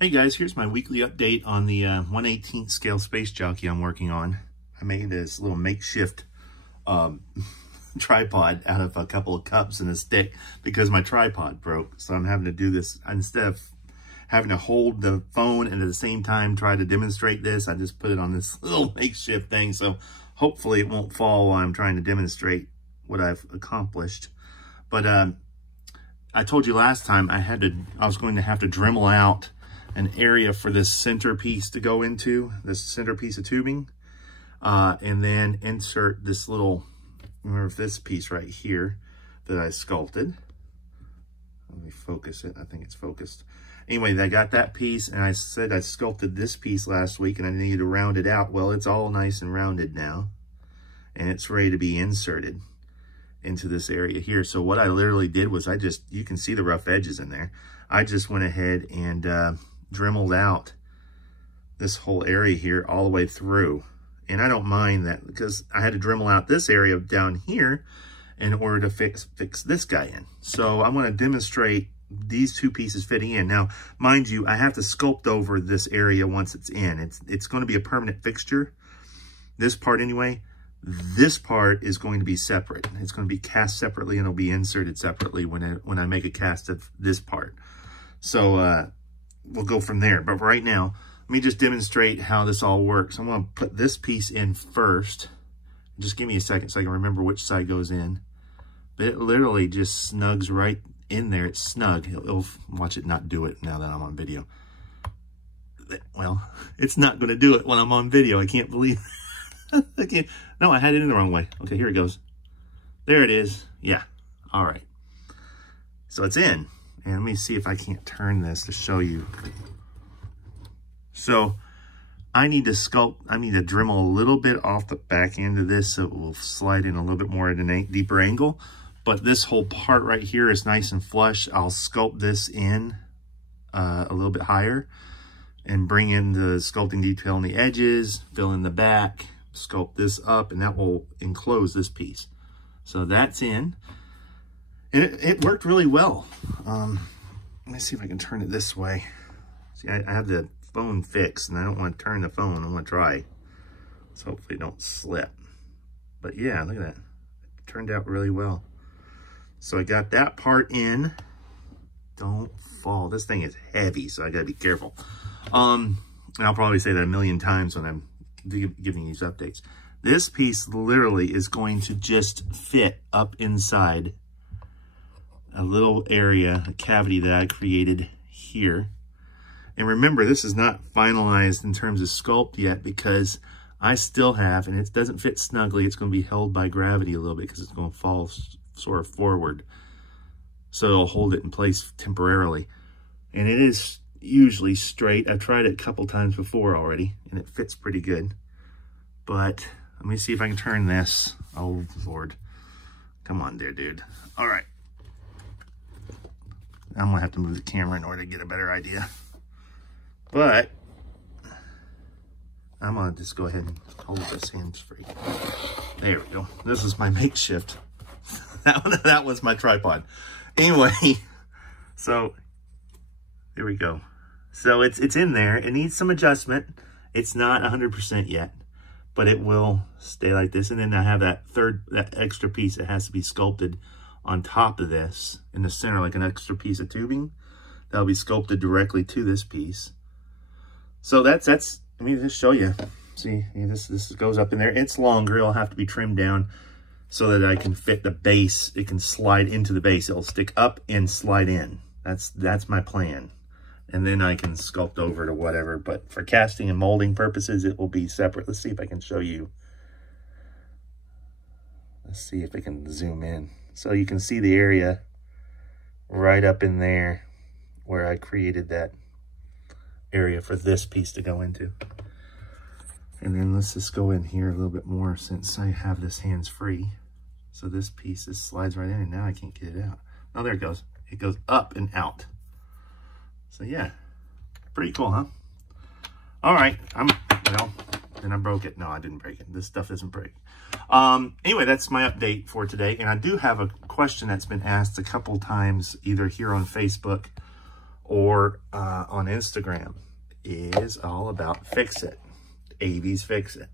Hey guys, here's my weekly update on the 1/18 scale Space Jockey I'm working on. I made this little makeshift tripod out of a couple of cups and a stick because my tripod broke. So I'm having to do this instead of having to hold the phone and at the same time try to demonstrate this. I just put it on this little makeshift thing. So hopefully it won't fall while I'm trying to demonstrate what I've accomplished. But I told you last time I was going to have to Dremel out an area for this centerpiece to go into, this centerpiece of tubing, and then insert this little, remember this piece right here that I sculpted. Let me focus it. I think it's focused. Anyway, I got that piece, and I said I sculpted this piece last week, and I needed to round it out. Well, it's all nice and rounded now, and it's ready to be inserted into this area here. So what I literally did was you can see the rough edges in there. I just went ahead and Dremeled out this whole area here all the way through. And I don't mind that because I had to Dremel out this area down here in order to fix this guy in. So I'm going to demonstrate these two pieces fitting in. Now, mind you, I have to sculpt over this area once it's in. It's going to be a permanent fixture. This part anyway. This part is going to be separate. It's going to be cast separately and it'll be inserted separately when I make a cast of this part. So we'll go from there. But right now, let me just demonstrate how this all works. I'm going to put this piece in first. Just give me a second so I can remember which side goes in. But it literally just snugs right in there. It's snug. It'll watch it not do it now that I'm on video. Well, it's not going to do it when I'm on video. I can't believe it. No, I had it in the wrong way. Okay, here it goes. There it is. Yeah. All right. So it's in. And let me see if I can't turn this to show you. So I need to Dremel a little bit off the back end of this so it will slide in a little bit more at a deeper angle. But this whole part right here is nice and flush. I'll sculpt this in a little bit higher and bring in the sculpting detail on the edges, fill in the back, sculpt this up, and that will enclose this piece. So that's in. And it worked really well. Let me see if I can turn it this way. See, I have the phone fixed, and I don't want to turn the phone. I want to try. So hopefully it don't slip. But yeah, look at that. It turned out really well. So I got that part in. Don't fall. This thing is heavy, so I got to be careful. And I'll probably say that a million times when I'm giving these updates. This piece literally is going to just fit up inside a little area, a cavity that I created here. And remember, this is not finalized in terms of sculpt yet because I still have, and it doesn't fit snugly, it's going to be held by gravity a little bit because it's going to fall sort of forward. So it'll hold it in place temporarily. And it is usually straight. I've tried it a couple times before already, and it fits pretty good. But let me see if I can turn this. Oh, Lord. Come on there, dude. All right. I'm going to have to move the camera in order to get a better idea. But I'm going to just go ahead and hold this hands free. There we go. This is my makeshift. That was my tripod. Anyway, so there we go. So it's in there. It needs some adjustment. It's not 100% yet, but it will stay like this. And then I have that extra piece that has to be sculpted on top of this in the center, like an extra piece of tubing that'll be sculpted directly to this piece. So that's let me just show you. See, this goes up in there. It's longer. It'll have to be trimmed down so that I can fit the base. It can slide into the base. It'll stick up and slide in. That's my plan. And then I can sculpt over to whatever. But for casting and molding purposes, it will be separate. Let's see if I can show you. Let's see if I can zoom in. So you can see the area right up in there where I created that area for this piece to go into. And then let's just go in here a little bit more since I have this hands free. So this piece slides right in and now I can't get it out. Oh, there it goes. It goes up and out. So yeah, pretty cool, huh? All right, well, and I broke it. No, I didn't break it. This stuff doesn't break. Anyway, that's my update for today. And I do have a question that's been asked a couple times, either here on Facebook or on Instagram is all about FIXIT, Aves FIXIT.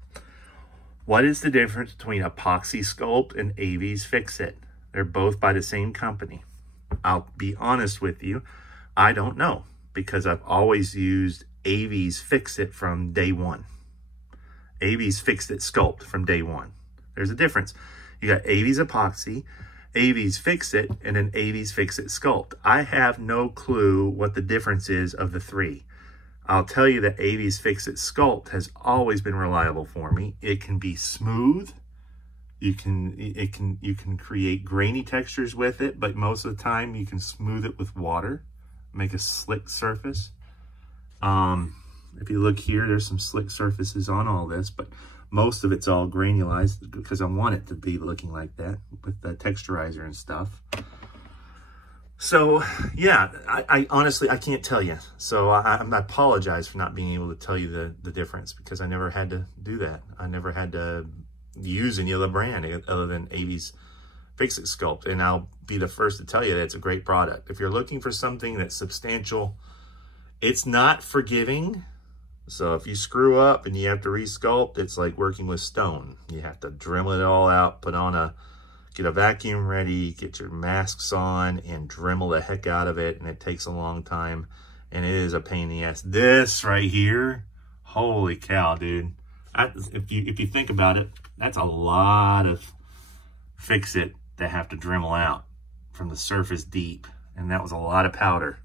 What is the difference between epoxy sculpt and Aves FIXIT? They're both by the same company. I'll be honest with you, I don't know, because I've always used Aves FIXIT from day one. Aves FIXIT Sculpt from day one. There's a difference. You got Aves Epoxy, Aves FIXIT, and then Aves FIXIT Sculpt. I have no clue what the difference is of the three. I'll tell you that Aves FIXIT Sculpt has always been reliable for me. It can be smooth. You can create grainy textures with it, but most of the time you can smooth it with water, make a slick surface. If you look here, there's some slick surfaces on all this, but most of it's all granulized because I want it to be looking like that with the texturizer and stuff. So yeah, I honestly, I can't tell you. So I apologize for not being able to tell you the difference, because I never had to do that. I never had to use any other brand other than Aves FIXIT Sculpt. And I'll be the first to tell you that it's a great product. If you're looking for something that's substantial, it's not forgiving. So if you screw up and you have to resculpt, it's like working with stone. You have to Dremel it all out, get a vacuum ready, get your masks on, and Dremel the heck out of it. And it takes a long time, and it is a pain in the ass. This right here, holy cow, dude. If you think about it, that's a lot of FIXIT to have to Dremel out from the surface deep. And that was a lot of powder.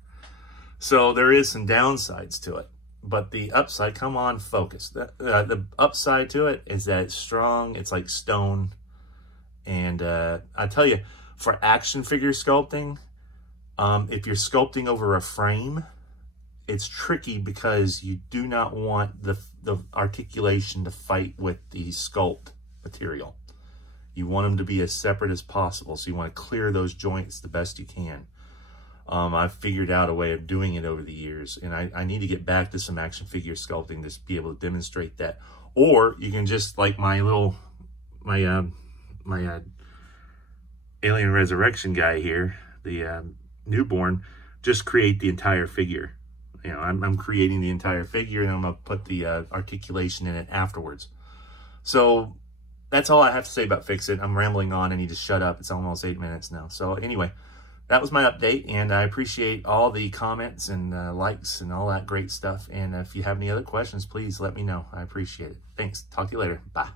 So there is some downsides to it. But the upside, come on, focus. The upside to it is that it's strong. It's like stone. And I tell you, for action figure sculpting, if you're sculpting over a frame, it's tricky because you do not want the articulation to fight with the sculpt material. You want them to be as separate as possible. So you want to clear those joints the best you can. I've figured out a way of doing it over the years, and I need to get back to some action figure sculpting to be able to demonstrate that. Or you can just, like my Alien Resurrection guy here, the newborn, just create the entire figure. You know, I'm creating the entire figure, and I'm gonna put the articulation in it afterwards. So that's all I have to say about FIXIT. I'm rambling on. I need to shut up. It's almost 8 minutes now. So anyway, that was my update, and I appreciate all the comments and likes and all that great stuff. And if you have any other questions, please let me know. I appreciate it. Thanks. Talk to you later. Bye.